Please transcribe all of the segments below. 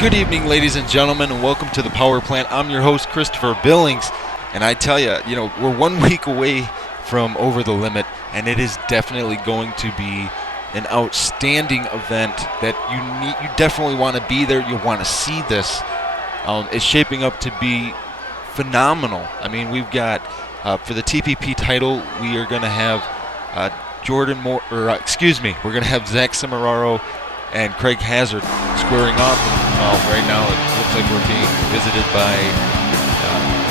Good evening, ladies and gentlemen, and welcome to the Power Plant. I'm your host, Christopher Billings, and I tell you, we're 1 week away from Over the Limit, and it is definitely going to be an outstanding event that you definitely want to be there. You want to see this. It's shaping up to be phenomenal. I mean, we've got for the TPP title, we are going to have we're going to have Zach Cimararo and Craig Hazard squaring off. Right now it looks like we're being visited by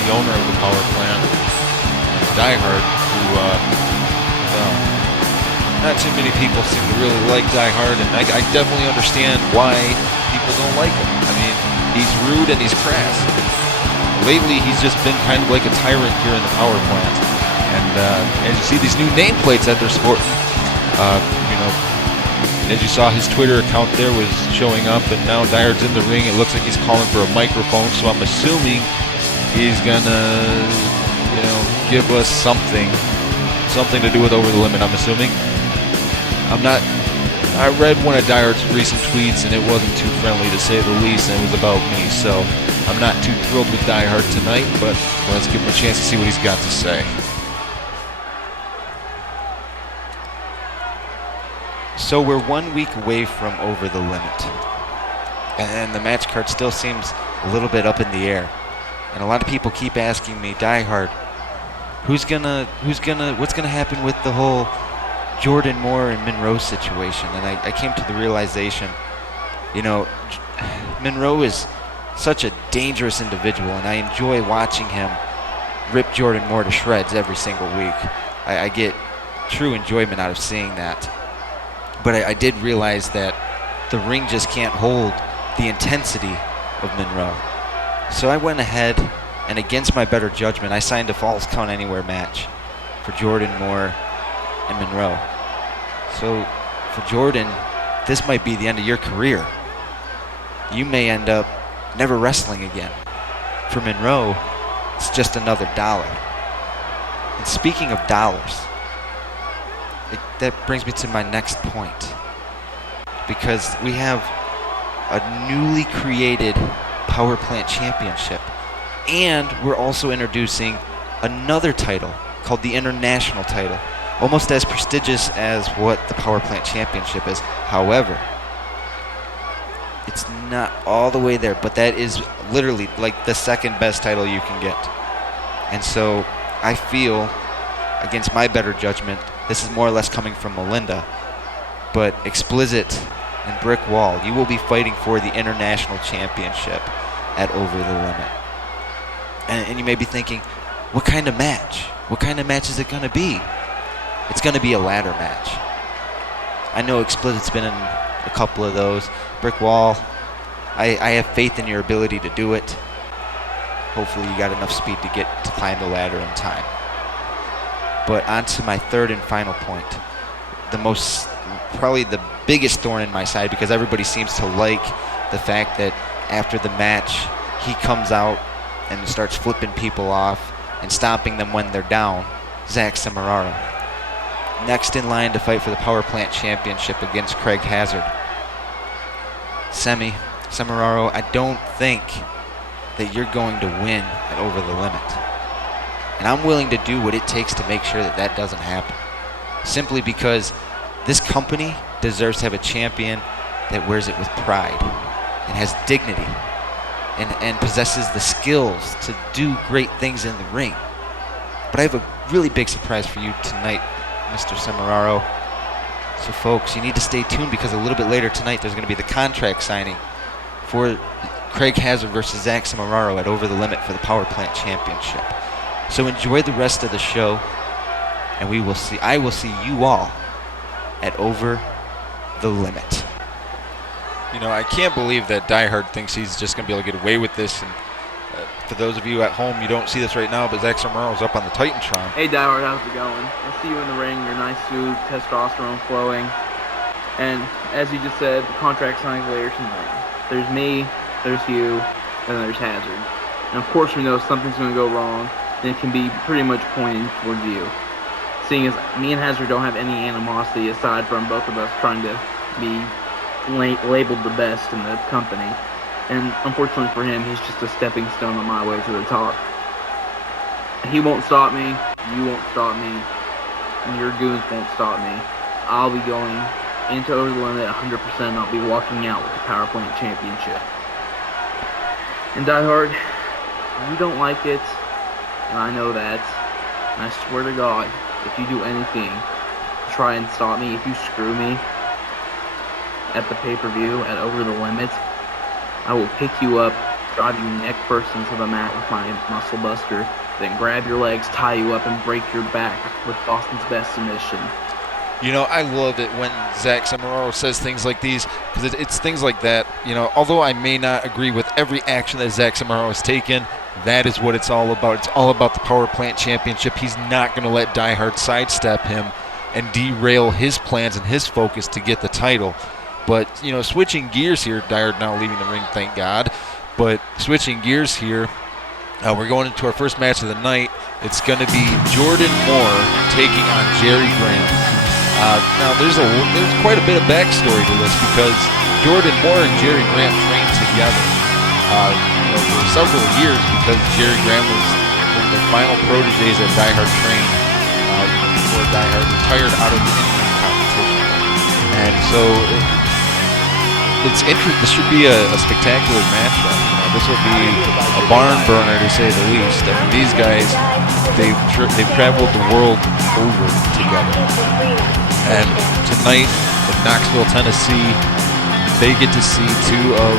the owner of the power plant, Die Hard, who not too many people seem to really like Die Hard, and I definitely understand why people don't like him. I mean, he's rude and he's crass. Lately, he's just been kind of like a tyrant here in the power plant. And as you see these new nameplates that they're sporting, as you saw, his Twitter account there was showing up, and now Die Hard's in the ring. It looks like he's calling for a microphone, so I'm assuming he's gonna, give us something to do with Over the Limit. I'm assuming. I read one of Die Hard's recent tweets, and it wasn't too friendly to say the least, and it was about me. So I'm not too thrilled with Die Hard tonight, but let's give him a chance to see what he's got to say. So we're 1 week away from Over the Limit, and the match card still seems a little bit up in the air. And a lot of people keep asking me, Die Hard, what's gonna happen with the whole Jordan Moore and Monroe situation? And I came to the realization, Monroe is such a dangerous individual, and I enjoy watching him rip Jordan Moore to shreds every single week. I get true enjoyment out of seeing that. But I did realize that the ring just can't hold the intensity of Monroe. So I went ahead, and against my better judgment, I signed a Falls Count Anywhere match for Jordan Moore and Monroe. So for Jordan, this might be the end of your career. You may end up never wrestling again. For Monroe, it's just another dollar. And speaking of dollars, that brings me to my next point, because we have a newly created Power Plant Championship, and we're also introducing another title called the International title, almost as prestigious as what the Power Plant Championship is. However, it's not all the way there, but that is literally like the second best title you can get. And so I feel, against my better judgment, this is more or less coming from Melinda, but Explicit and Brick Wall, you will be fighting for the International Championship at Over the Limit. And you may be thinking, what kind of match? What kind of match is it going to be? It's going to be a ladder match. I know Explicit's been in a couple of those. Brick Wall, I have faith in your ability to do it. Hopefully you got enough speed to climb the ladder in time. But on to my third and final point. Probably the biggest thorn in my side, because everybody seems to like the fact that after the match, he comes out and starts flipping people off and stomping them when they're down, Zach Cimararo. Next in line to fight for the Power Plant Championship against Craig Hazard. Cimararo, I don't think that you're going to win at Over the Limit. And I'm willing to do what it takes to make sure that doesn't happen. Simply because this company deserves to have a champion that wears it with pride and has dignity and possesses the skills to do great things in the ring. But I have a really big surprise for you tonight, Mr. Cimararo. So folks, you need to stay tuned, because a little bit later tonight there's going to be the contract signing for Craig Hazard versus Zach Cimararo at Over the Limit for the Power Plant Championship. So enjoy the rest of the show, and I will see you all at Over the Limit. I can't believe that Die Hard thinks he's just going to be able to get away with this. And for those of you at home, you don't see this right now, but Zach Cimararo's up on the Titantron. Hey Die Hard, how's it going? I see you in the ring, your nice suit, testosterone flowing. And as you just said, the contract signing later tonight. There's me, there's you, and there's Hazard. And of course we know something's going to go wrong, and it can be pretty much pointing towards you. Seeing as me and Hazard don't have any animosity aside from both of us trying to be labeled the best in the company. And unfortunately for him, he's just a stepping stone on my way to the top. He won't stop me, you won't stop me, and your goons won't stop me. I'll be going into over the limit 100%, I'll be walking out with the Power Plant Championship. And Die Hard, you don't like it, and I know that, and I swear to God, if you do anything to try and stop me, if you screw me at the pay-per-view, at Over the Limit, I will pick you up, drive you neck first into the mat with my muscle buster, then grab your legs, tie you up, and break your back with Boston's Best Submission. You know, I love it when Zach Samararo says things like these, because it's things like that. You know, although I may not agree with every action that Zach Samararo has taken, that is what it's all about. It's all about the Power Plant Championship. He's not going to let Die Hard sidestep him and derail his plans and his focus to get the title. But, you know, switching gears here, Die Hard now leaving the ring, thank God. But switching gears here, we're going into our first match of the night. It's going to be Jordan Moore taking on Jerry Graham. Now, there's quite a bit of backstory to this because Jordan Moore and Jerry Graham trained together for several years because Jerry Graham was one of the final proteges that Die Hard trained before Die Hard retired out of the in-ring competition. And so it's interesting. This should be a spectacular matchup. This will be a barn burner to say the least. I mean, these guys, they've traveled the world over together. And tonight in Knoxville, Tennessee, they get to see two of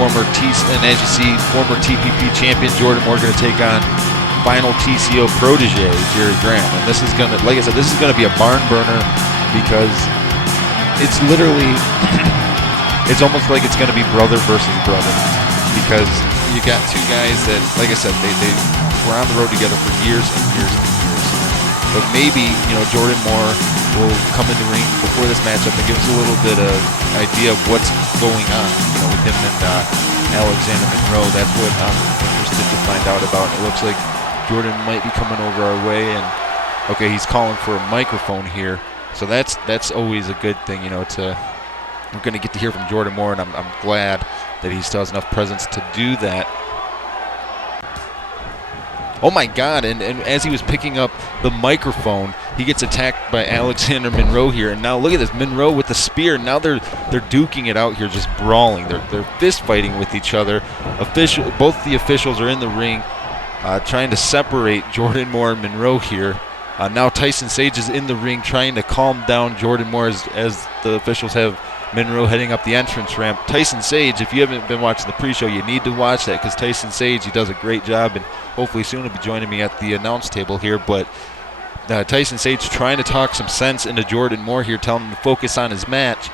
former TPP champion Jordan Moore going to take on final TCO protege Jerry Graham. And this is going to, like I said, this is going to be a barn burner because it's literally, it's almost like it's going to be brother versus brother because you got two guys that, like I said, they were on the road together for years and years and years. But maybe, you know, Jordan Moore will come in the ring before this matchup and give us a little bit of idea of what's going on, you know, with him and Alexander Monroe. That's what I'm interested to find out about. It looks like Jordan might be coming over our way, and okay, he's calling for a microphone here, so that's always a good thing, you know. We're going to get to hear from Jordan Moore, and I'm glad that he still has enough presence to do that. Oh my God, and as he was picking up the microphone, he gets attacked by Alexander Monroe here, and now look at this, Monroe with the spear. Now they're duking it out here, just brawling. They're fist fighting with each other. Both the officials are in the ring, trying to separate Jordan Moore and Monroe here. Now Tyson Sage is in the ring trying to calm down Jordan Moore as the officials have Monroe heading up the entrance ramp. Tyson Sage, if you haven't been watching the pre-show, you need to watch that because Tyson Sage, he does a great job, and hopefully soon he'll be joining me at the announce table here. But Tyson Sage trying to talk some sense into Jordan Moore here, telling him to focus on his match.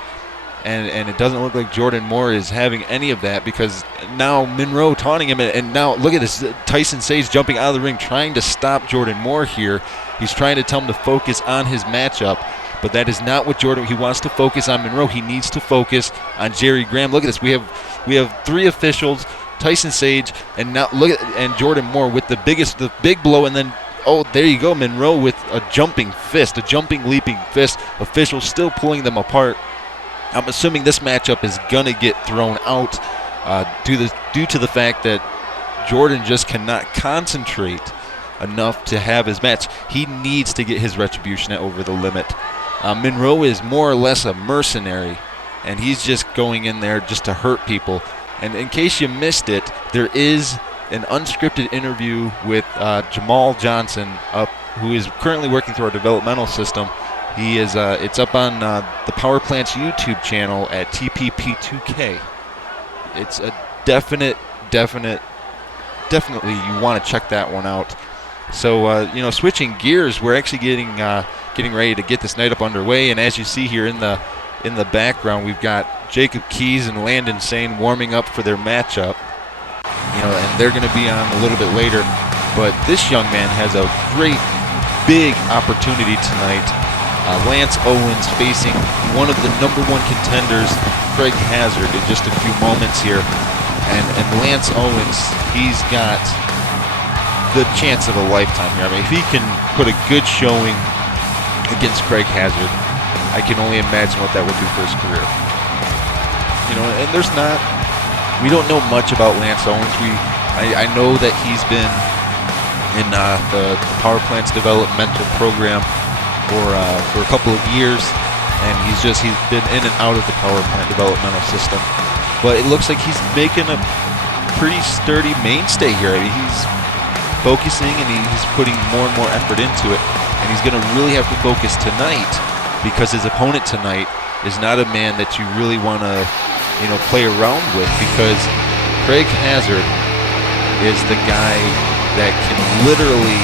And it doesn't look like Jordan Moore is having any of that because now Monroe taunting him. And now look at this, Tyson Sage jumping out of the ring, trying to stop Jordan Moore here. He's trying to tell him to focus on his matchup. But that is not what Jordan. He wants to focus on Monroe. He needs to focus on Jerry Graham. Look at this. We have three officials, Tyson Sage, and now look at Jordan Moore with the big blow, and then there you go, Monroe with a jumping fist, a jumping leaping fist. Officials still pulling them apart. I'm assuming this matchup is gonna get thrown out due to the fact that Jordan just cannot concentrate enough to have his match. He needs to get his retribution over the limit. Monroe is more or less a mercenary, and he's just going in there just to hurt people. And in case you missed it, there is an unscripted interview with Jamal Johnson, who is currently working through our developmental system. He is. It's up on the Power Plant's YouTube channel at TPP2K. It's a definitely you want to check that one out. So switching gears, we're actually getting ready to get this night up underway, and as you see here in the background, we've got Jacob Keys and Landon Sane warming up for their matchup. And they're going to be on a little bit later. But this young man has a great, big opportunity tonight. Lance Owens facing one of the #1 contenders, Craig Hazard, in just a few moments here. And Lance Owens, he's got the chance of a lifetime here. I mean, if he can put a good showing against Craig Hazard, I can only imagine what that would do for his career. And there's not we don't know much about Lance Owens. I know that he's been in the power plant's developmental program for a couple of years, and he's been in and out of the power plant developmental system. But it looks like he's making a pretty sturdy mainstay here. I mean, he's focusing and he's putting more and more effort into it, and he's going to really have to focus tonight, because his opponent tonight is not a man that you really want to, play around with, because Craig Hazard is the guy that can literally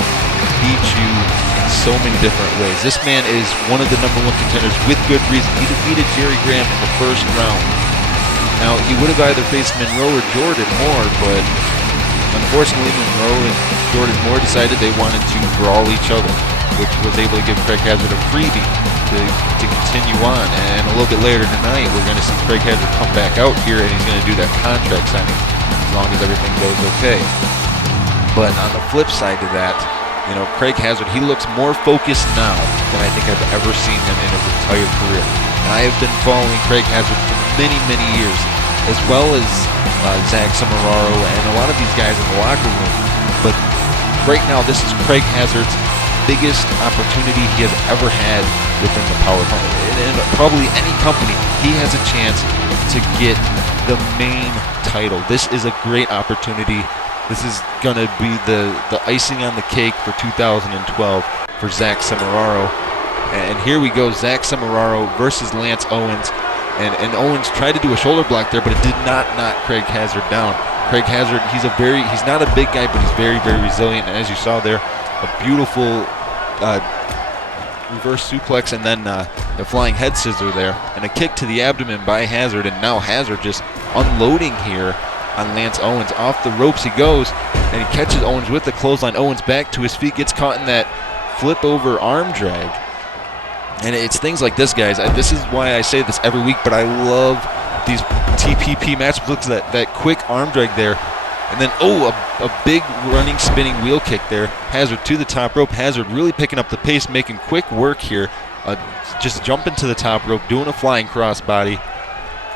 beat you in so many different ways. This man is one of the #1 contenders with good reason. He defeated Jerry Graham in the first round. Now, he would have either faced Monroe or Jordan Moore, but unfortunately Monroe and Jordan Moore decided they wanted to brawl each other, which was able to give Craig Hazard a freebie to continue on. And a little bit later tonight, we're going to see Craig Hazard come back out here, and he's going to do that contract signing as long as everything goes okay. But on the flip side to that, Craig Hazard, he looks more focused now than I think I've ever seen him in his entire career. And I have been following Craig Hazard for many, many years, as well as Zach Samararo and a lot of these guys in the locker room. But right now, this is Craig Hazard's biggest opportunity he has ever had within the power plant. In probably any company, he has a chance to get the main title. This is a great opportunity. This is going to be the icing on the cake for 2012 for Zach Samararo. And here we go, Zach Samararo versus Lance Owens. And Owens tried to do a shoulder block there, but it did not knock Craig Hazard down. Craig Hazard, he's not a big guy, but he's very, very resilient. And as you saw there, a beautiful reverse suplex, and then a flying head scissor there, and a kick to the abdomen by Hazard. And now Hazard just unloading here on Lance Owens. Off the ropes he goes, and he catches Owens with the clothesline. Owens back to his feet, gets caught in that flip over arm drag. And it's things like this, guys. This is why I say this every week, but I love these TPP matchups. Look at that quick arm drag there. And then, a big running, spinning wheel kick there. Hazard to the top rope. Hazard really picking up the pace, making quick work here. Just jumping to the top rope, doing a flying crossbody.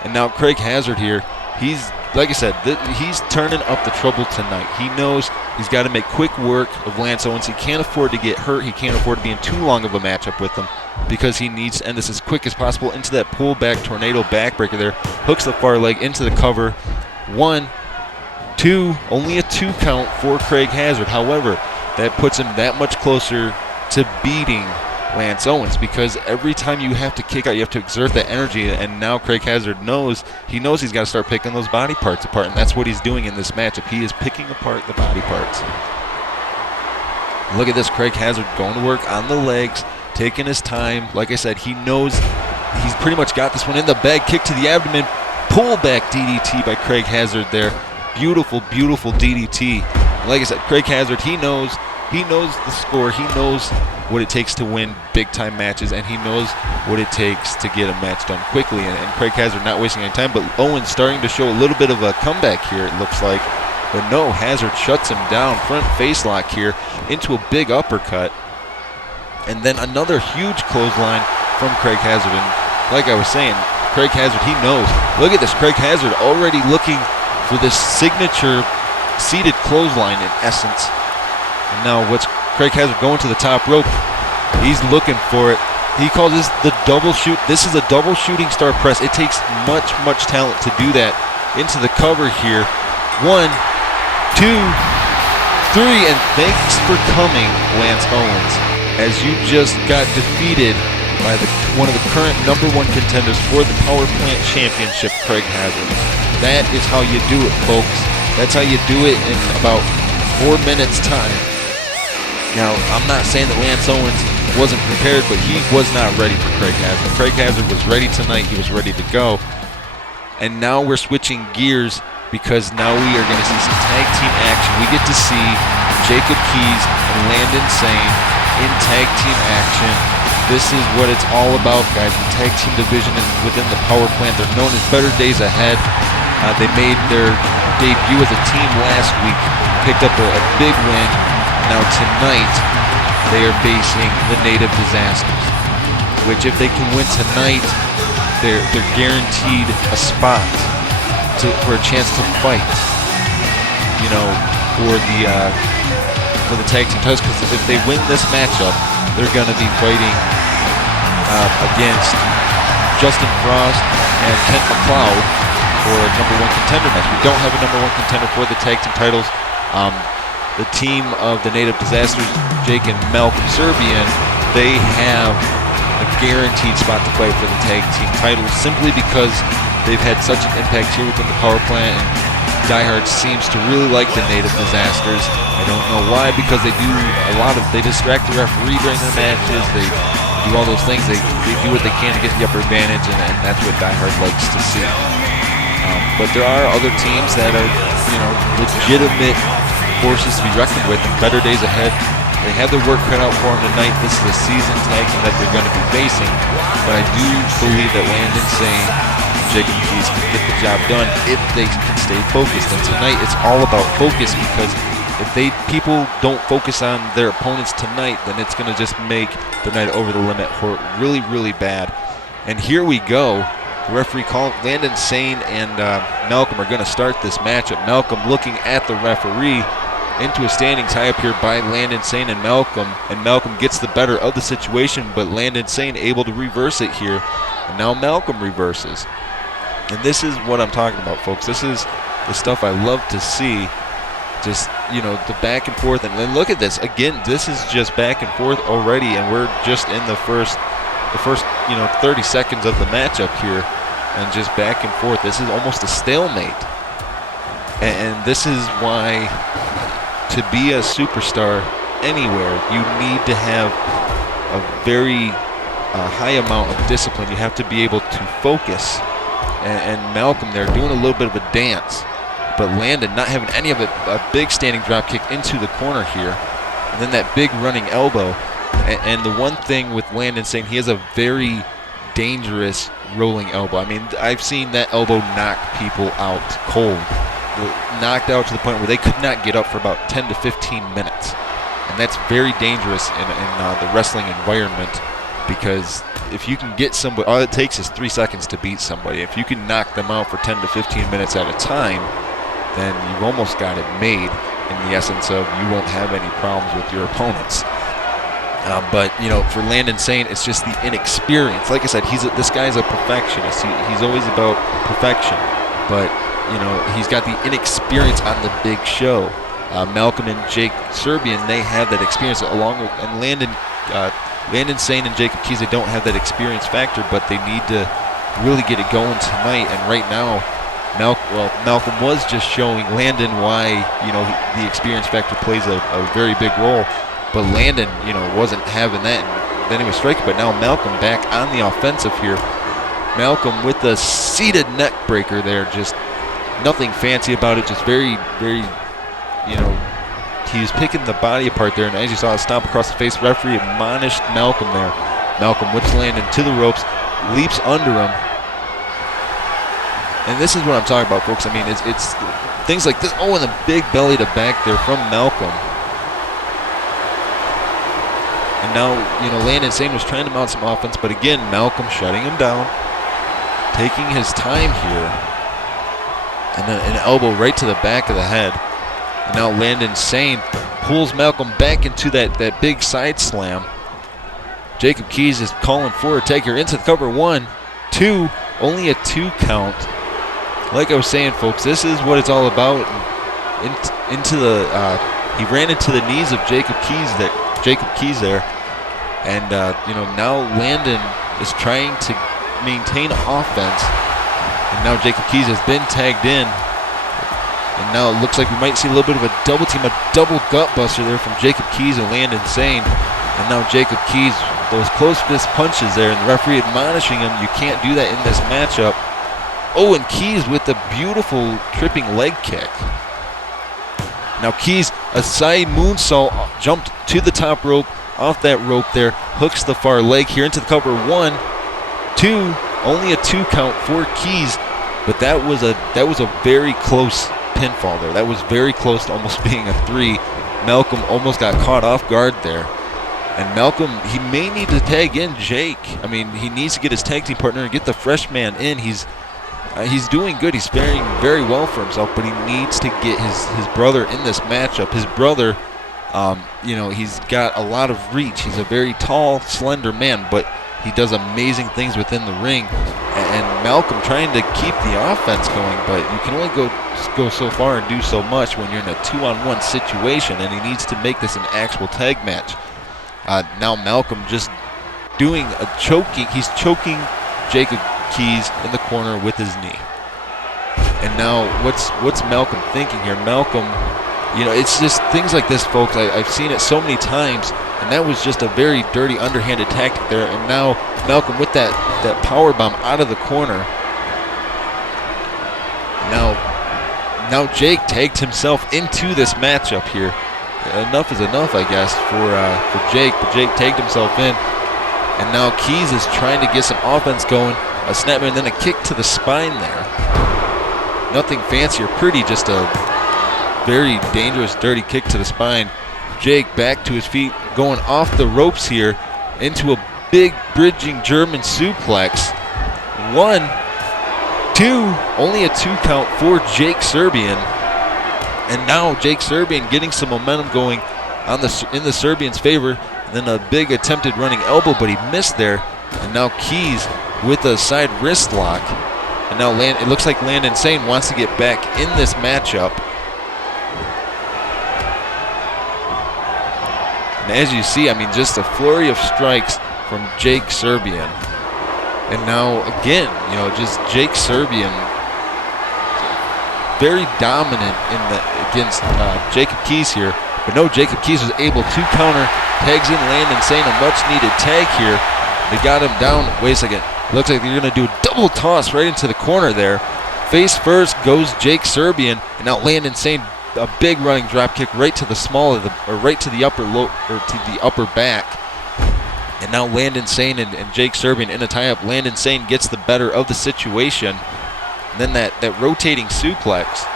And now Craig Hazard here, he's, like I said, he's turning up the trouble tonight. He knows he's got to make quick work of Lance Owens. He can't afford to get hurt. He can't afford to be in too long of a matchup with him, because he needs to end this as quick as possible. Into that pull-back tornado backbreaker there. Hooks the far leg into the cover. 1, 2, only a 2 count for Craig Hazard. However, that puts him that much closer to beating Lance Owens, because every time you have to kick out, you have to exert that energy. And now Craig Hazard knows he's got to start picking those body parts apart, and that's what he's doing in this matchup. He is picking apart the body parts. Look at this, Craig Hazard going to work on the legs, taking his time. Like I said, he knows he's pretty much got this one in the bag. Kick to the abdomen, pull back DDT by Craig Hazard there. Beautiful, beautiful DDT. Like I said, Craig Hazard, he knows the score. He knows what it takes to win big-time matches, and he knows what it takes to get a match done quickly. And Craig Hazard not wasting any time, but Owens starting to show a little bit of a comeback here, it looks like. But no, Hazard shuts him down. Front face lock here into a big uppercut. And then another huge clothesline from Craig Hazard. And like I was saying, Craig Hazard, he knows. Look at this, Craig Hazard already looking for this signature seated clothesline in essence. And now what's Craig Hazard going to the top rope? He's looking for it. He calls this the double shoot. This is a double shooting star press. It takes much, much talent to do that. Into the cover here. 1, 2, 3, and thanks for coming, Lance Owens, as you just got defeated by one of the current #1 contenders for the Power Plant Championship, Craig Hazard. That is how you do it, folks. That's how you do it in about 4 minutes time. Now, I'm not saying that Lance Owens wasn't prepared, but he was not ready for Craig Hazard. Craig Hazard was ready tonight. He was ready to go. And now we're switching gears, because now we are going to see some tag team action. We get to see Jacob Keys and Landon Sane in tag team action. This is what it's all about, guys. The tag team division is within the Power Plant. They're known as Better Days Ahead. They made their debut as a team last week, picked up a big win. Now tonight, they are facing the Native Disasters, which if they can win tonight, they're guaranteed a spot for a chance to fight, you know, for the tag team titles. Because if they win this matchup, they're going to be fighting against Justin Frost and Kent McLeod for a #1 contender match. We don't have a #1 contender for the tag team titles. The team of the Native Disasters, Jake and Malcolm Serbian, they have a guaranteed spot to fight for the tag team titles simply because they've had such an impact here within the power plant, and Diehard seems to really like the Native Disasters. I don't know why, because they distract the referee during their matches, they do all those things, they do what they can to get the upper advantage, and that's what Diehard likes to see. But there are other teams that are, you know, legitimate forces to be reckoned with, and better days ahead. They have their work cut out for them tonight. This is a season tag team that they're going to be facing, but I do believe that Landon Sane and Jacob Keys can get the job done if they can stay focused. And tonight it's all about focus, because if people don't focus on their opponents tonight, then it's going to just make the night over the limit really, really bad. And here we go. The referee called. Landon Sane and Malcolm are going to start this matchup. Malcolm looking at the referee into a standing tie up here by Landon Sane and Malcolm gets the better of the situation, but Landon Sane able to reverse it here, and now Malcolm reverses. And this is what I'm talking about, folks. This is the stuff I love to see. Just, you know, the back and forth, and then look at this again. This is just back and forth already, and we're just in the first 30 seconds of the matchup here, and just back and forth. This is almost a stalemate, and this is why, to be a superstar anywhere, you need to have a very high amount of discipline. You have to be able to focus. And Malcolm there doing a little bit of a dance, but Landon not having any of it. A big standing drop kick into the corner here, and then that big running elbow. And the one thing with Landon saying, he has a very dangerous rolling elbow. I mean, I've seen that elbow knock people out cold. Knocked out to the point where they could not get up for about 10 to 15 minutes. And that's very dangerous in the wrestling environment, because if you can get somebody, all it takes is 3 seconds to beat somebody. If you can knock them out for 10 to 15 minutes at a time, then you've almost got it made, in the essence of you won't have any problems with your opponents. But, you know, for Landon Sane, it's just the inexperience. Like I said, this guy's a perfectionist. He's always about perfection. But, you know, he's got the inexperience on the big show. Malcolm and Jake Serbian, they have that experience, along with, and Landon Sane and Jacob Keys, they don't have that experience factor, but they need to really get it going tonight. And right now, Malcolm was just showing Landon why, you know, the experience factor plays a very big role. But Landon, you know, wasn't having that, and then he was striking. But now Malcolm back on the offensive here. Malcolm with the seated neck breaker there, just nothing fancy about it, just very, very, you know, he was picking the body apart there, and as you saw, a stomp across the face. Referee admonished Malcolm there. Malcolm whips Landon to the ropes, leaps under him. And this is what I'm talking about, folks. I mean, it's things like this. Oh, and the big belly to back there from Malcolm. And now, you know, Landon Sane was trying to mount some offense, but again, Malcolm shutting him down, taking his time here, and an elbow right to the back of the head. And now Landon Sane pulls Malcolm back into that big side slam. Jacob Keys is calling for a tag here into the cover. 1, 2, only a 2 count. Like I was saying, folks, this is what it's all about. He ran into the knees of Jacob Keys there. And, you know, now Landon is trying to maintain offense. And now Jacob Keys has been tagged in. And now it looks like we might see a little bit of a double team, a double gut buster there from Jacob Keys and Landon Sane. And now Jacob Keys, those close fist punches there, and the referee admonishing him, you can't do that in this matchup. Oh, and Keys with the beautiful tripping leg kick. Now Keys, a side moonsault, jumped to the top rope, off that rope there, hooks the far leg here into the cover. 1, 2, only a 2 count for Keys, but that was a very close pinfall there. That was very close to almost being a 3. Malcolm almost got caught off guard there. And Malcolm, he may need to tag in Jake. I mean, he needs to get his tag team partner and get the fresh man in. He's He's doing good. He's faring very well for himself, but he needs to get his brother in this matchup. His brother, you know, he's got a lot of reach. He's a very tall, slender man, but he does amazing things within the ring. And Malcolm trying to keep the offense going, but you can only go so far and do so much when you're in a 2-on-1 situation, and he needs to make this an actual tag match. Now Malcolm just doing a choking. He's choking Jacob Keys in the corner with his knee. And now what's Malcolm thinking here? Malcolm, you know, it's just things like this, folks. I've seen it so many times, and that was just a very dirty, underhanded tactic there. And now Malcolm with that power bomb out of the corner. Now Jake tagged himself into this matchup here. Enough is enough, I guess, for Jake. But Jake tagged himself in, and now Keys is trying to get some offense going. A snapmare and then a kick to the spine there. Nothing fancy or pretty, just a very dangerous, dirty kick to the spine. Jake back to his feet, going off the ropes here into a big bridging German suplex. 1, 2, only a 2 count for Jake Serbian. And now Jake Serbian getting some momentum going in the Serbian's favor. And then a big attempted running elbow, but he missed there. And now Keys with a side wrist lock. And now it looks like Landon Sane wants to get back in this matchup. And as you see, I mean, just a flurry of strikes from Jake Serbian. And now again, you know, just Jake Serbian very dominant against Jacob Keys here. But no, Jacob Keys was able to counter, tags in Landon Sane, a much needed tag here. They got him down. Wait a second. Looks like they're going to do a double toss right into the corner there. Face first goes Jake Serbian, and now Landon Sane, a big running drop kick right to the small of the, or right to the upper upper back. And now Landon Sane and Jake Serbian in a tie-up. Landon Sane gets the better of the situation. And then that rotating suplex.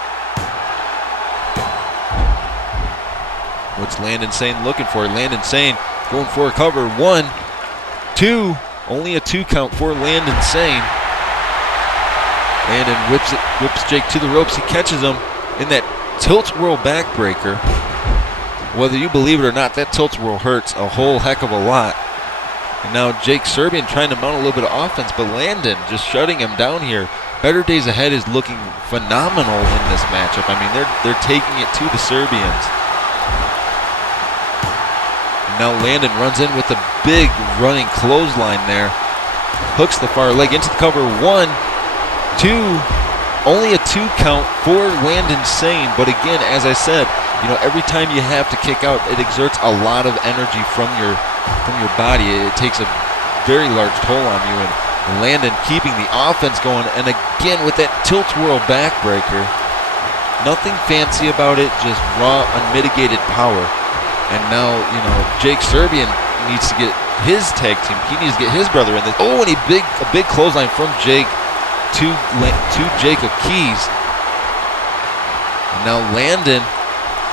What's Landon Sane looking for? Landon Sane going for a cover. 1, 2, only a 2 count for Landon Sane. Landon whips Jake to the ropes. He catches him in that tilt whirl backbreaker. Whether you believe it or not, that tilt whirl hurts a whole heck of a lot. And now Jake Serbian trying to mount a little bit of offense, but Landon just shutting him down here. Better Days Ahead is looking phenomenal in this matchup. I mean, they're taking it to the Serbians. Now Landon runs in with a big running clothesline there. Hooks the far leg into the cover. 1, 2, only a 2 count for Landon Sane. But again, as I said, you know, every time you have to kick out, it exerts a lot of energy from your body. It takes a very large toll on you. And Landon keeping the offense going. And again with that tilt whirl backbreaker. Nothing fancy about it, just raw, unmitigated power. And now, you know, Jake Serbian needs to get his tag team. He needs to get his brother in this. Oh, and a big clothesline from Jake to Jacob Keys. And now Landon,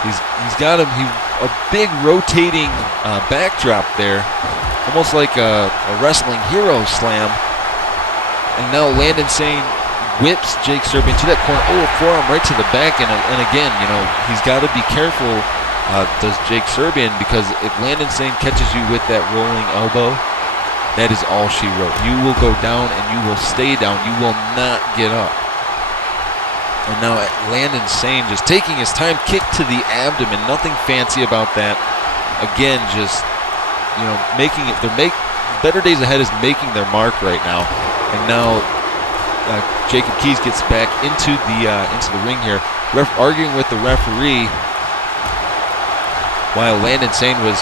he's got him. A big rotating backdrop there, almost like a wrestling hero slam. And now Landon Sane whips Jake Serbian to that corner. Oh, a forearm right to the back. And again, you know, he's got to be careful. Does Jake Serbian, because if Landon Sane catches you with that rolling elbow, that is all she wrote. You will go down and you will stay down. You will not get up. And now Landon Sane just taking his time, kick to the abdomen. Nothing fancy about that. Again, just, you know, making it. Better Days Ahead is making their mark right now. And now Jacob Keys gets back into the ring here, arguing with the referee. While Landon Sane was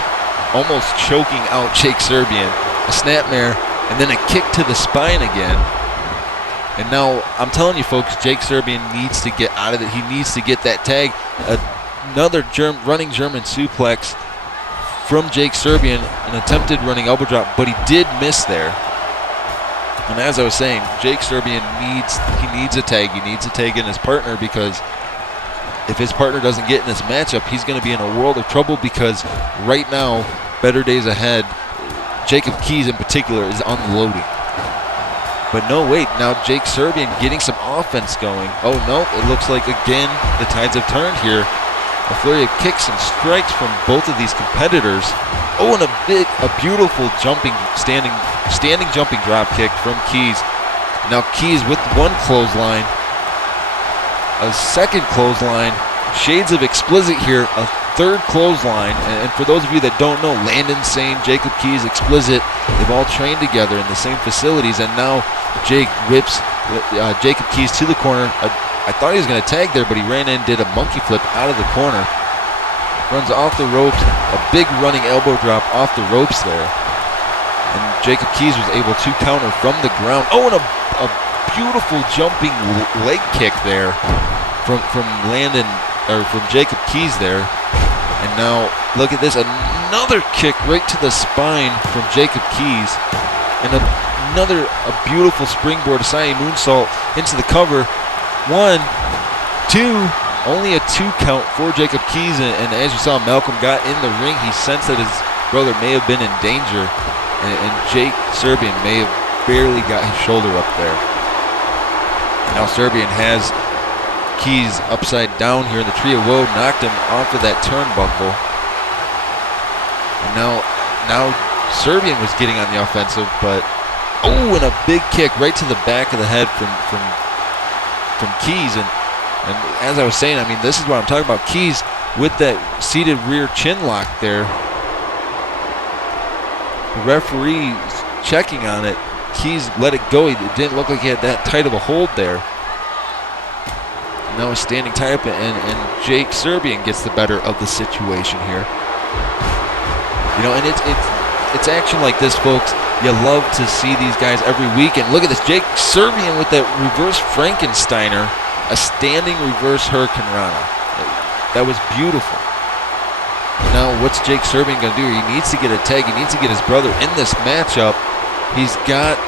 almost choking out Jake Serbian. A snapmare, and then a kick to the spine again. And now, I'm telling you folks, Jake Serbian needs to get out of it. He needs to get that tag. Another running German suplex from Jake Serbian. An attempted running elbow drop, but he did miss there. And as I was saying, Jake Serbian needs a tag. He needs to tag in his partner, because if his partner doesn't get in this matchup, he's going to be in a world of trouble, because right now, Better Days Ahead, Jacob Keys in particular, is unloading. But no, wait, now Jake Serbian getting some offense going. Oh no, it looks like again the tides have turned here. A flurry of kicks and strikes from both of these competitors. Oh, and a beautiful standing jumping drop kick from Keys. Now Keys with one clothesline, a second clothesline, shades of explicit here, a third clothesline, and for those of you that don't know, Landon Sane, Jacob Keys, explicit, they've all trained together in the same facilities, and now Jake whips Jacob Keys to the corner. I thought he was going to tag there, but he ran in, did a monkey flip out of the corner, runs off the ropes, a big running elbow drop off the ropes there, and Jacob Keys was able to counter from the ground. Oh, and a beautiful jumping leg kick there from Landon, or from Jacob Keys there. And now look at this, another kick right to the spine from Jacob Keys, and a beautiful springboard Asai moonsault into the cover. 1, 2, only a 2 count for Jacob Keys, and as you saw, Malcolm got in the ring. He sensed that his brother may have been in danger, and Jake Serbian may have barely got his shoulder up there. Now Serbian has Keys upside down here in the tree of woe, knocked him off of that turnbuckle. And now Serbian was getting on the offensive, but oh, and a big kick right to the back of the head from Keys. And as I was saying, I mean, this is what I'm talking about. Keys with that seated rear chin lock there. The referee checking on it. Keys let it go. It didn't look like he had that tight of a hold there. Now he's standing tight up, and Jake Serbian gets the better of the situation here. You know, and it's action like this, folks. You love to see these guys every week. And look at this, Jake Serbian with that reverse Frankensteiner, a standing reverse Hurricane Rana. That was beautiful. Now, what's Jake Serbian going to do? He needs to get a tag. He needs to get his brother in this matchup. He's got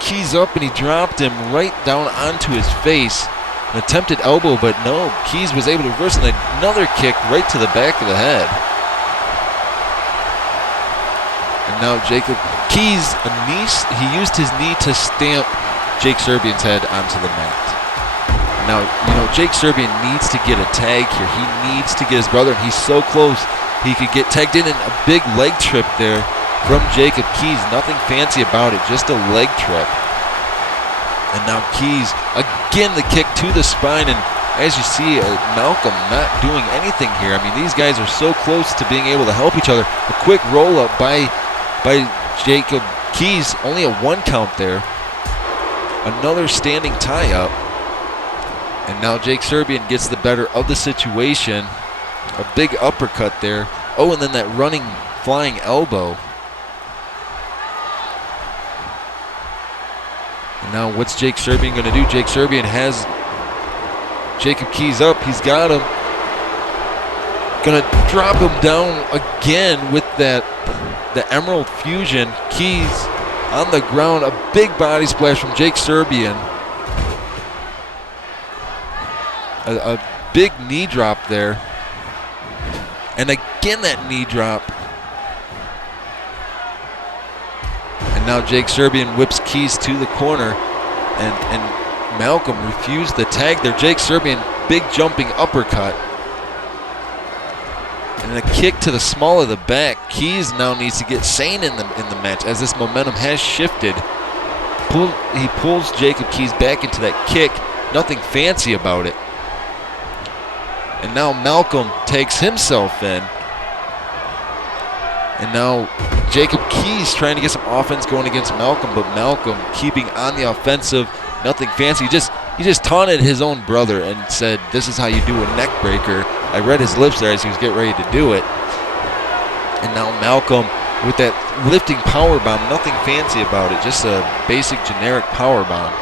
Keys up, and he dropped him right down onto his face. An attempted elbow, but no, Keys was able to reverse, and another kick right to the back of the head. And now Jacob Keys, he used his knee to stamp Jake Serbian's head onto the mat. Now, you know, Jake Serbian needs to get a tag here. He needs to get his brother, and he's so close. He could get tagged in, and a big leg trip there from Jacob Keys. Nothing fancy about it, just a leg trip. And now Keys, again, the kick to the spine, and as you see, Malcolm not doing anything here. I mean, these guys are so close to being able to help each other. A quick roll-up by Jacob Keys, only a 1 count there. Another standing tie-up. And now Jake Serbian gets the better of the situation. A big uppercut there. Oh, and then that running, flying elbow. And now what's Jake Serbian going to do? Jake Serbian has Jacob Keys up. He's got him. Going to drop him down again with the Emerald Fusion. Keys on the ground. A big body splash from Jake Serbian. A big knee drop there. And again that knee drop. And now Jake Serbian whips Keys to the corner. And Malcolm refused the tag there. Jake Serbian, big jumping uppercut. And a kick to the small of the back. Keys now needs to get sane in the match as this momentum has shifted. He pulls Jacob Keys back into that kick. Nothing fancy about it. And now Malcolm takes himself in. And now Jacob Keys trying to get some offense going against Malcolm, but Malcolm keeping on the offensive. Nothing fancy. He just taunted his own brother and said, "This is how you do a neck breaker." I read his lips there as he was getting ready to do it. And now Malcolm with that lifting power bomb. Nothing fancy about it. Just a basic generic power bomb.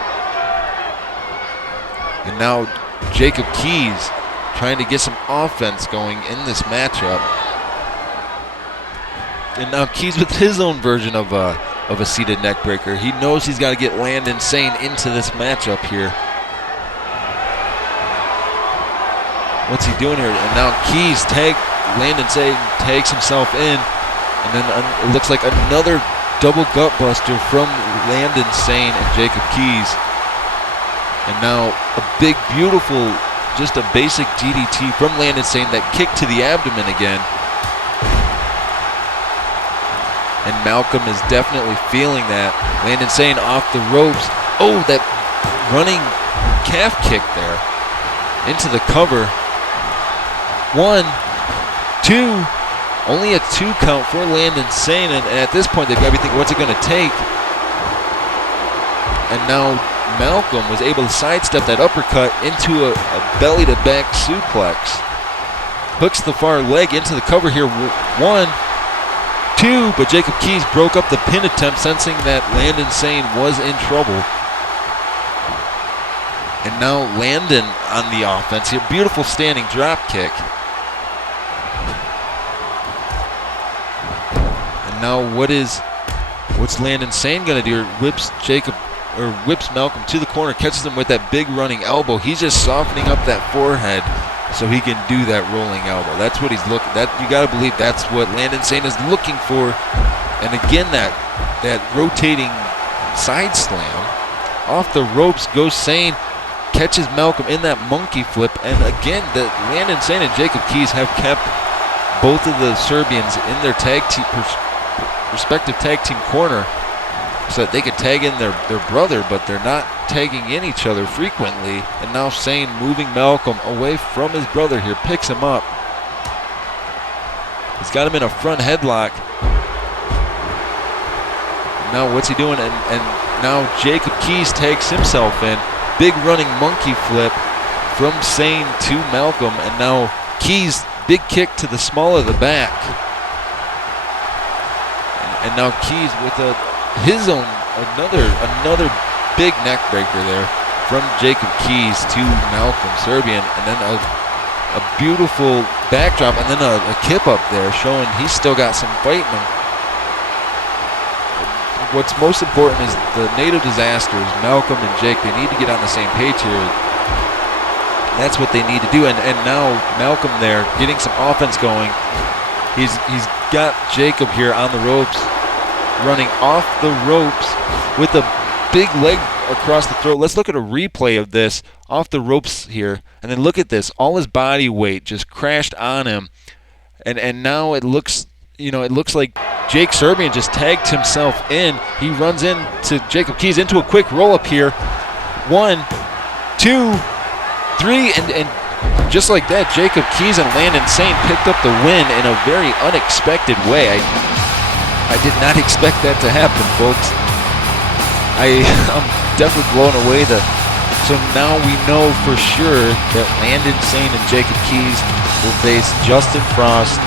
And now Jacob Keys trying to get some offense going in this matchup. And now Keys with his own version of a seated neck breaker. He knows he's got to get Landon Sane into this matchup here. What's he doing here? And now Keys Landon Sane tags himself in. And then it looks like another double gut buster from Landon Sane and Jacob Keys. And now a big, beautiful, just a basic DDT from Landon Sane, that kick to the abdomen again. And Malcolm is definitely feeling that. Landon Sane off the ropes. Oh, that running calf kick there into the cover. 1, 2, only a 2 count for Landon Sane, and at this point they've got to be thinking, what's it going to take? And now Malcolm was able to sidestep that uppercut into a belly-to-back suplex. Hooks the far leg into the cover here. 1, 2, but Jacob Keys broke up the pin attempt, sensing that Landon Sane was in trouble. And now Landon on the offense here. Beautiful standing drop kick. And now what's Landon Sane gonna do? Whips Malcolm to the corner, catches him with that big running elbow. He's just softening up that forehead so he can do that rolling elbow. That's what he's looking. That you gotta believe that's what Landon Sane is looking for. And again, that rotating side slam off the ropes goes Sane. Catches Malcolm in that monkey flip, and again, Landon Sane and Jacob Keys have kept both of the Serbians in their respective tag team corner so that they could tag in their brother, but they're not tagging in each other frequently. And now Sane moving Malcolm away from his brother here, picks him up. He's got him in a front headlock. Now what's he doing? And now Jacob Keys takes himself in. Big running monkey flip from Sane to Malcolm, and now Keys, big kick to the small of the back. And now Keys with another big neck breaker there from Jacob Keys to Malcolm Serbian, and then a beautiful backdrop, and then a kip up there showing he's still got some fight in him. What's most important is the native disasters, Malcolm and Jake, they need to get on the same page here. That's what they need to do. And now Malcolm there getting some offense going. He's got Jacob here on the ropes, running off the ropes with a big leg across the throat. Let's look at a replay of this off the ropes here. And then look at this. All his body weight just crashed on him. And now it looks like Jake Serbian just tagged himself in. He runs into Jacob Keys into a quick roll-up here. 1, 2, 3, and just like that, Jacob Keys and Landon Sane picked up the win in a very unexpected way. I did not expect that to happen, folks. I'm definitely blown away. So now we know for sure that Landon Sane and Jacob Keys will face Justin Frost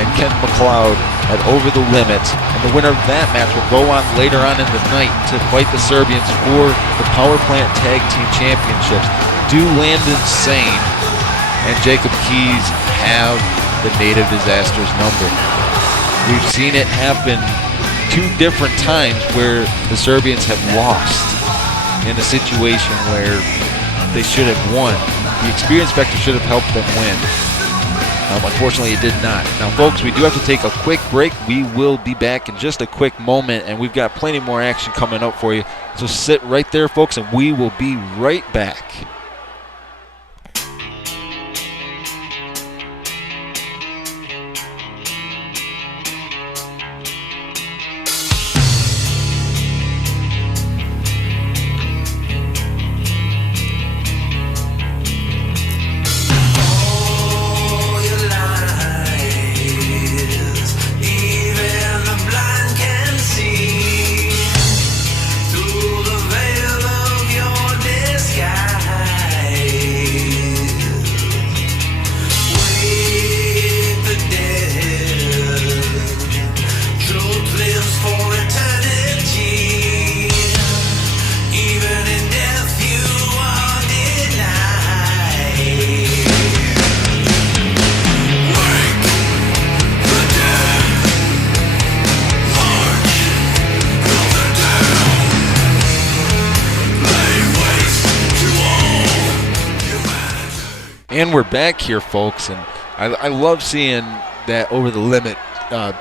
and Kent McLeod at Over the Limit, and the winner of that match will go on later on in the night to fight the Serbians for the Power Plant Tag Team Championships. Do Landon Sane and Jacob Keys have the native disasters number? We've seen it happen 2 different times where the Serbians have lost in a situation where they should have won. The experience factor should have helped them win. Unfortunately, it did not. Now, folks, we do have to take a quick break. We will be back in just a quick moment, and we've got plenty more action coming up for you. So sit right there, folks, and we will be right back. And we're back here, folks, and I love seeing that Over the Limit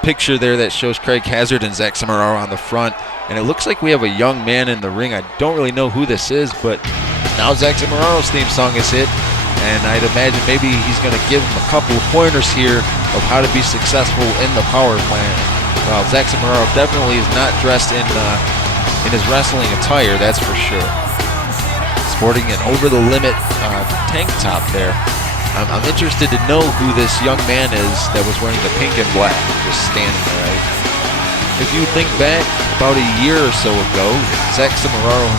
picture there that shows Craig Hazard and Zach Summerall on the front. And it looks like we have a young man in the ring. I don't really know who this is, but now xRuKo's theme song is hit. And I'd imagine maybe he's going to give him a couple of pointers here of how to be successful in the power plant. Well, xRuKo definitely is not dressed in his wrestling attire, that's for sure. Sporting an over-the-limit tank top there. I'm interested to know who this young man is that was wearing the pink and black, just standing there. If you think back about a year or so ago, xRuKo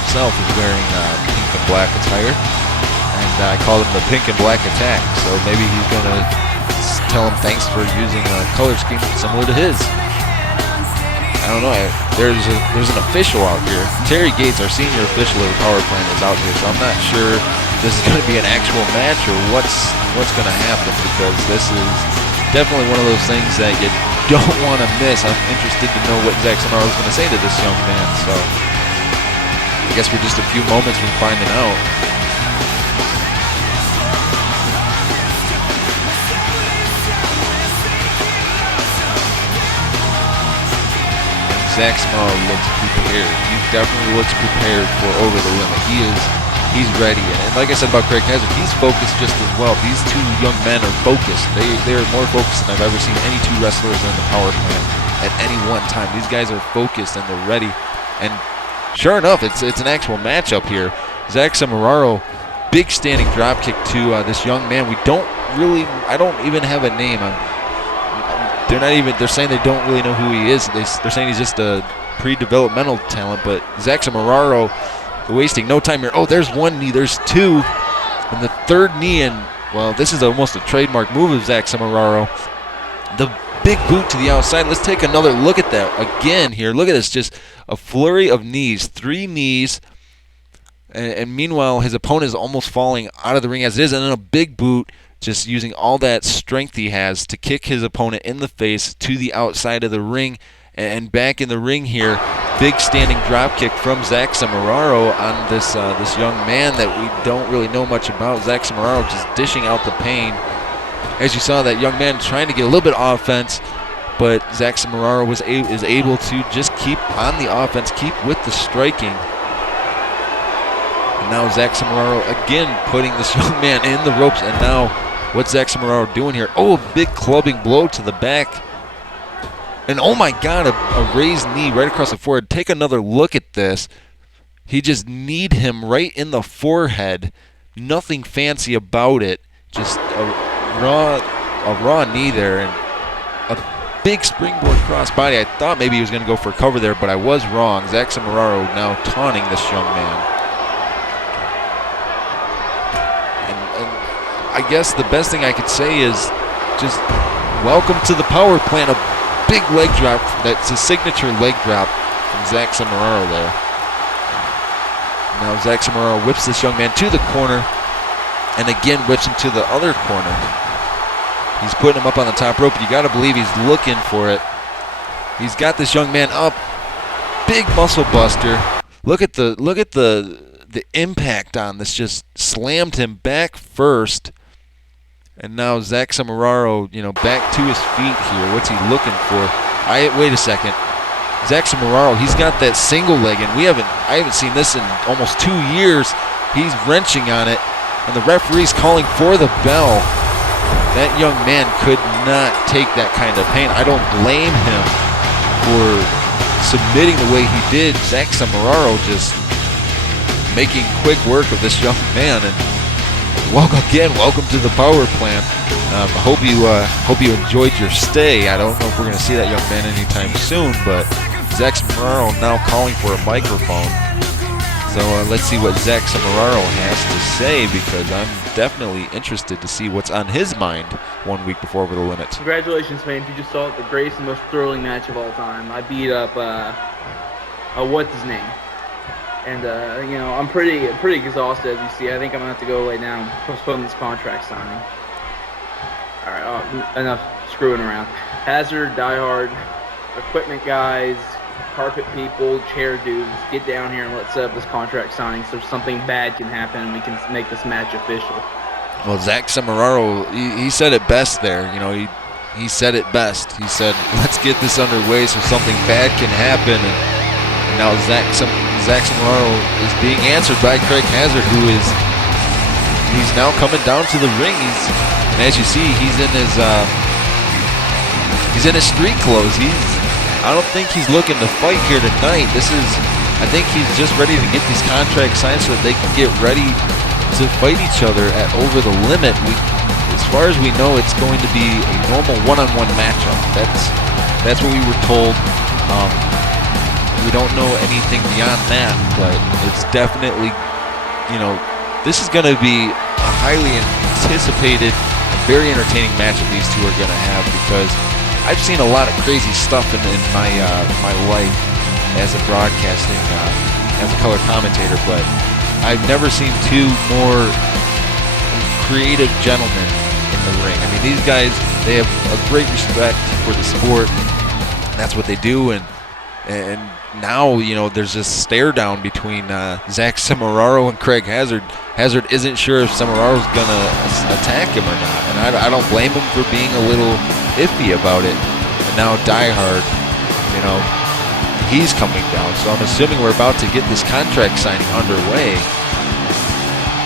himself is wearing pink and black attire, and I called him the Pink and Black Attack. So maybe he's gonna tell him thanks for using a color scheme similar to his. I don't know. There's an official out here. Terry Gates, our senior official of the power plant, is out here, so I'm not sure this is going to be an actual match or what's going to happen, because this is definitely one of those things that you don't want to miss. I'm interested to know what xRuKo is going to say to this young man, so I guess we're just a few moments from finding out. xRuKo looks prepared. He definitely looks prepared for Over the Limit. He's ready. And like I said about Craig Hazard, he's focused just as well. These two young men are focused. They are more focused than I've ever seen any two wrestlers in the power plant at any one time. These guys are focused and they're ready. And sure enough, it's an actual matchup here. xRuKo, big standing drop kick to this young man. I don't even have a name. They're saying they don't really know who he is. They're saying he's just a pre-developmental talent, but xRuKo wasting no time here. Oh, there's one knee, there's two, and the third knee, and well, this is almost a trademark move of xRuKo. The big boot to the outside. Let's take another look at that again here. Look at this, just a flurry of knees, 3 knees, and meanwhile his opponent is almost falling out of the ring as it is, and then a big boot, just using all that strength he has to kick his opponent in the face to the outside of the ring. And back in the ring here, big standing drop kick from xRuKo on this young man that we don't really know much about. xRuKo just dishing out the pain. As you saw, that young man trying to get a little bit of offense, but xRuKo is able to just keep on the offense, keep with the striking. And now xRuKo again putting this young man in the ropes. And now what's xRuKo doing here? Oh, a big clubbing blow to the back. And oh my God, a raised knee right across the forehead. Take another look at this. He just kneed him right in the forehead. Nothing fancy about it. Just a raw knee there, and a big springboard crossbody. I thought maybe he was going to go for a cover there, but I was wrong. xRuKo now taunting this young man. And I guess the best thing I could say is just welcome to the power plant. A big leg drop. That's a signature leg drop from xRuKo there. Now xRuKo whips this young man to the corner, and again whips him to the other corner. He's putting him up on the top rope. You got to believe he's looking for it. He's got this young man up. Big muscle buster. Look at the impact on this. Just slammed him back first. And now xRuKo, back to his feet here. What's he looking for? Wait a second. xRuKo, he's got that single leg, and I haven't seen this in almost 2 years. He's wrenching on it, and the referee's calling for the bell. That young man could not take that kind of pain. I don't blame him for submitting the way he did. xRuKo just making quick work of this young man. And welcome to the power plant. Hope you enjoyed your stay. I don't know if we're going to see that young man anytime soon, but xRuKo now calling for a microphone. So let's see what xRuKo has to say, because I'm definitely interested to see what's on his mind 1 week before Over the Limit. Congratulations, man. You just saw the greatest and most thrilling match of all time. I beat up, what's his name? And, I'm pretty exhausted, as you see. I think I'm going to have to go lay down and postpone this contract signing. All right, enough screwing around. Hazard, Die Hard, equipment guys, carpet people, chair dudes, get down here and let's set up this contract signing so something bad can happen and we can make this match official. Well, xRuKo, he said it best there. He said it best. He said, let's get this underway so something bad can happen. And And now Zach Samararo is being answered by Craig Hazard, he's now coming down to the ring. And as you see, he's in his street clothes. I don't think he's looking to fight here tonight. I think he's just ready to get these contracts signed so that they can get ready to fight each other at Over the Limit. As far as we know, it's going to be a normal one-on-one matchup. That's what we were told. We don't know anything beyond that, but it's definitely, this is going to be a highly anticipated, very entertaining matchup these two are going to have, because I've seen a lot of crazy stuff in my life as a broadcasting, as a color commentator, but I've never seen two more creative gentlemen in the ring. I mean, these guys, they have a great respect for the sport. That's what they do, and now, there's this stare down between Zach Samararo and Craig Hazard. Hazard isn't sure if Samararo's gonna attack him or not, and I don't blame him for being a little iffy about it. And now Die Hard, he's coming down, so I'm assuming we're about to get this contract signing underway.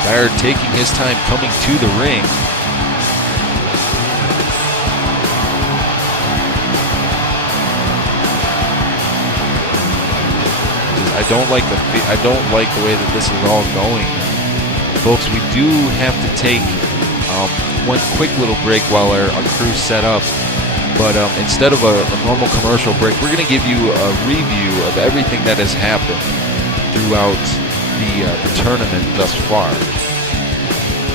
Die Hard taking his time coming to the ring. I don't like the way that this is all going, folks. We do have to take one quick little break while our crew's set up. But instead of a normal commercial break, we're going to give you a review of everything that has happened throughout the tournament thus far.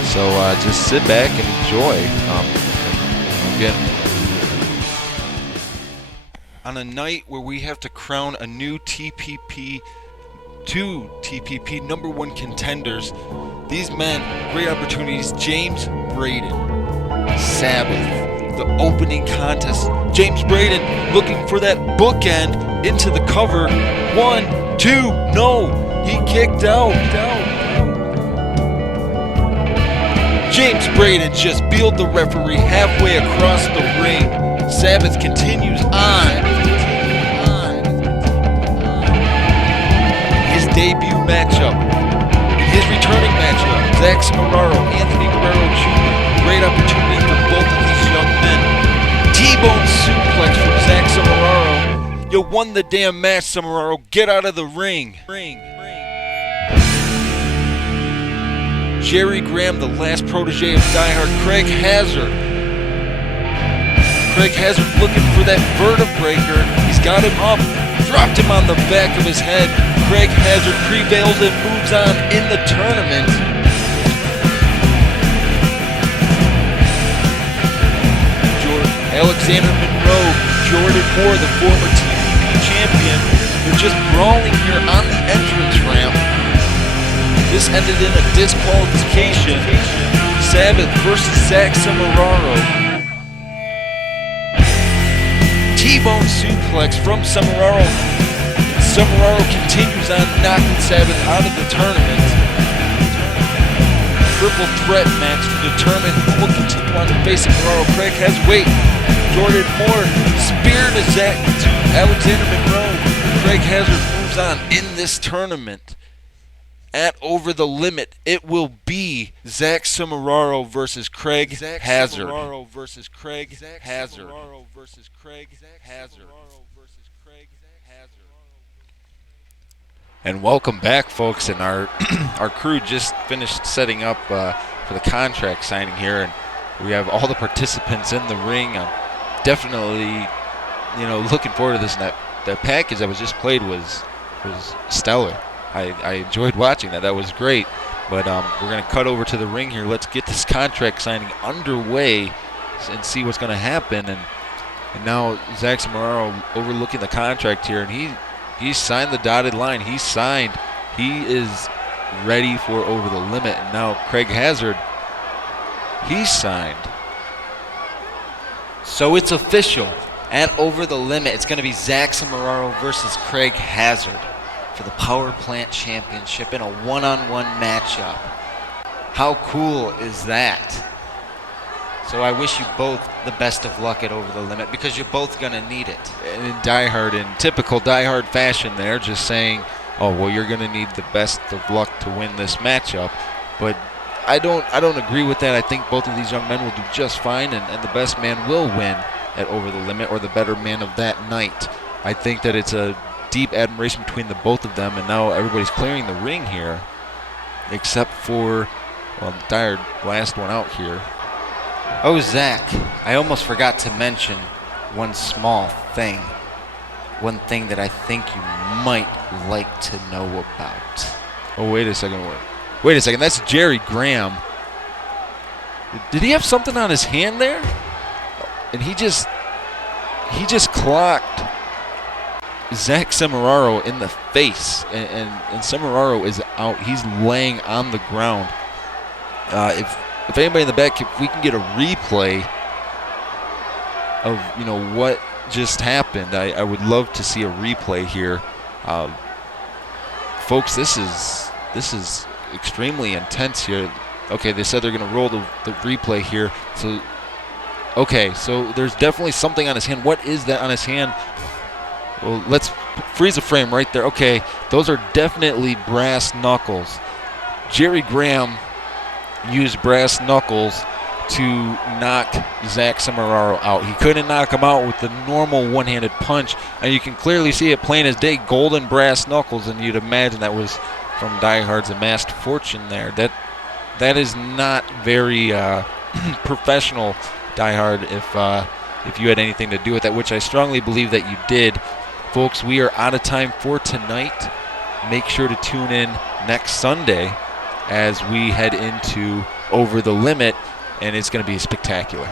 So just sit back and enjoy. Again, on a night where we have to crown a new two TPP #1 contenders, these men, great opportunities. James Braden, Sabbath, the opening contest. James Braden looking for that bookend into the cover. 1, 2, no, he kicked out. James Braden just bealed the referee halfway across the ring. Sabbath continues on. His debut matchup, his returning matchup, Zach Samararo, Anthony Guerrero Jr. Great opportunity for both of these young men. T-bone suplex from Zach Samararo. You won the damn match, Samararo. Get out of the ring. Jerry Graham, the last protege of Die Hard, Craig Hazard. Craig Hazard looking for that vertebraker. He's got him up, dropped him on the back of his head. Craig Hazard prevails and moves on in the tournament. Alexander Monroe, Jordan Moore, the former TPP champion, they're just brawling here on the entrance ramp. This ended in a disqualification. Sabbath versus Zach Samararo. T-bone suplex from Samararo. Samararo continues on knocking Sabbath out of the tournament. Triple threat match to determine who will continue on to face Samararo. Craig has weight. Jordan Moore spear to Alexander Monroe. Craig Hazard moves on in this tournament. At Over the Limit, it will be Zach Samararo versus Craig Hazard. Samararo versus Craig Hazard. Samararo versus Craig Hazard. And welcome back, folks. And our crew just finished setting up for the contract signing here, and we have all the participants in the ring. I'm definitely, looking forward to this. And that package that was just played was stellar. I enjoyed watching that. That was great. But we're going to cut over to the ring here. Let's get this contract signing underway and see what's going to happen. And now Zach Samararo overlooking the contract here, and he signed the dotted line. He signed. He is ready for Over the Limit. And now Craig Hazard, he signed. So it's official. At Over the Limit, it's going to be Zach Samararo versus Craig Hazard for the Power Plant Championship in a one-on-one matchup. How cool is that? So I wish you both the best of luck at Over the Limit, because you're both going to need it. And in typical Die Hard fashion there, just saying, oh, well, you're going to need the best of luck to win this matchup. But I don't agree with that. I think both of these young men will do just fine, and the best man will win at Over the Limit, or the better man of that night. I think that it's a deep admiration between the both of them, and now everybody's clearing the ring here, except for, well, Die Hard last one out here. Oh, Zach, I almost forgot to mention one small thing. One thing that I think you might like to know about. Oh, wait a second. Wait a second. That's Jerry Graham. Did he have something on his hand there? And he just clocked Zach Semeraro in the face. And Semeraro is out. He's laying on the ground. If anybody in the back, if we can get a replay of what just happened, I would love to see a replay here, folks. This is extremely intense here. Okay, they said they're going to roll the replay here. So okay, so there's definitely something on his hand. What is that on his hand? Well, let's freeze the frame right there. Okay, those are definitely brass knuckles. Jerry Graham used brass knuckles to knock Zach Semeraro out. He couldn't knock him out with the normal one-handed punch, and you can clearly see it plain as day, golden brass knuckles, and you'd imagine that was from Die Hard's Amassed Fortune there. That is not very professional, Die Hard, if you had anything to do with that, which I strongly believe that you did. Folks, we are out of time for tonight. Make sure to tune in next Sunday as we head into Over the Limit, and it's going to be spectacular.